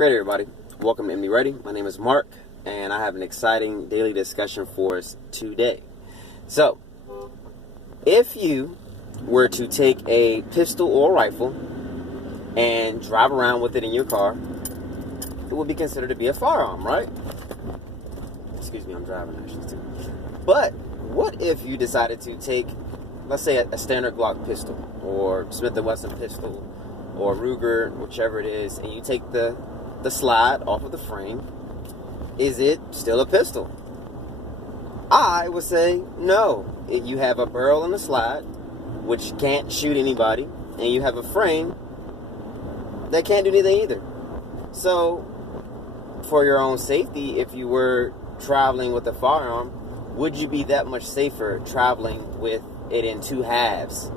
Great, everybody. Welcome to MD Ready. My name is Mark, and I have an exciting daily discussion for us today. So, if you were to take a pistol or rifle and drive around with it in your car, it would be considered to be a firearm, right? Excuse me, I'm driving actually too. But what if you decided to take, let's say, a standard Glock pistol or Smith & Wesson pistol or Ruger, whichever it is, and you take the slide off of the frame? Is it still a pistol? I would say no. If you have a barrel and a slide, which can't shoot anybody, and you have a frame that can't do anything either. So, for your own safety, if you were traveling with a firearm, would you be that much safer traveling with it in two halves?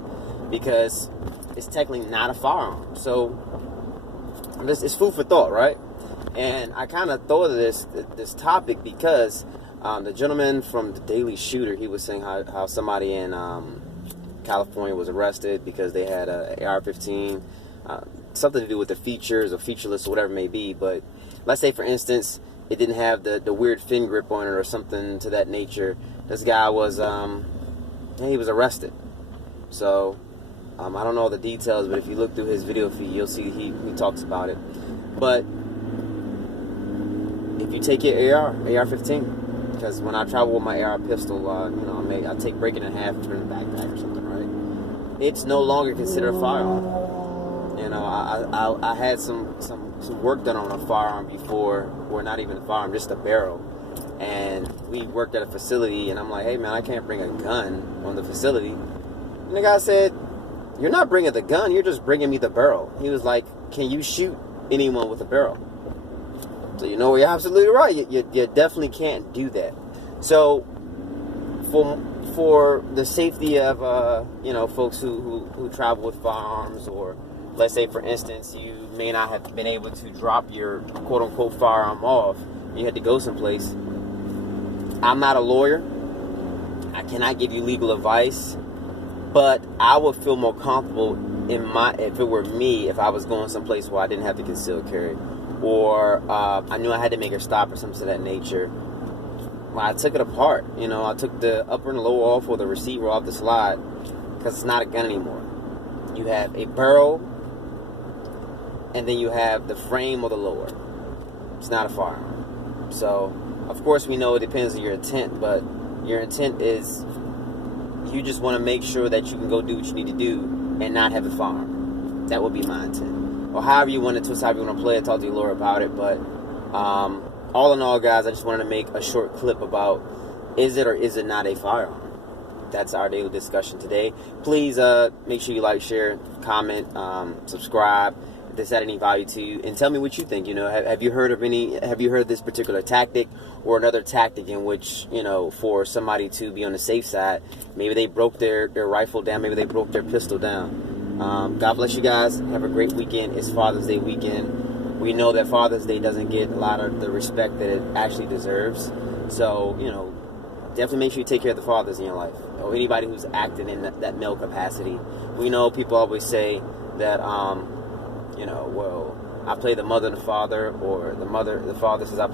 Because it's technically not a firearm. So, it's food for thought, right? And I kind of thought of this topic because the gentleman from the Daily Shooter, he was saying how somebody in California was arrested because they had a AR-15, something to do with the features or featureless or whatever it may be. But let's say, for instance, it didn't have the weird fin grip on it or something to that nature. This guy was, he was arrested. So, I don't know the details, but if you look through his video feed, you'll see he talks about it. But if you take your AR-15, because when I travel with my AR pistol, I take break it in half and put it in a backpack or something, right? It's no longer considered a firearm. You know, I had some work done on a firearm before, or not even a firearm, just a barrel. And we worked at a facility, and I'm like, hey man, I can't bring a gun on the facility. And the guy said, you're not bringing the gun, you're just bringing me the barrel. He was like, can you shoot anyone with a barrel? So you're absolutely right. You definitely can't do that. So for the safety of folks who travel with firearms, or let's say, for instance, you may not have been able to drop your quote unquote firearm off, you had to go someplace. I'm not a lawyer. I cannot give you legal advice, but I would feel more comfortable if it were me, if I was going someplace where I didn't have to conceal carry, or I knew I had to make a stop or something of that nature. Well, I took it apart. I took the upper and lower off, or the receiver off the slide, because it's not a gun anymore. You have a barrel, and then you have the frame or the lower. It's not a firearm. So, of course, we know it depends on your intent, but your intent is you just want to make sure that you can go do what you need to do and not have a firearm. That would be my intent. Or however you want to twist, however you want to play it, talk to your lawyer about it. But all in all, guys, I just wanted to make a short clip about, is it or is it not a firearm? That's our daily discussion today. Please make sure you like, share, comment, subscribe if this had any value to you, and tell me what you think. Have you heard of this particular tactic or another tactic in which, for somebody to be on the safe side, maybe they broke their rifle down, maybe they broke their pistol down. God bless you guys. Have a great weekend. It's Father's Day weekend. We know that Father's Day doesn't get a lot of the respect that it actually deserves. So, definitely make sure you take care of the fathers in your life, or anybody who's acting in that male capacity. We know people always say that, I play the mother and the father, or the father says I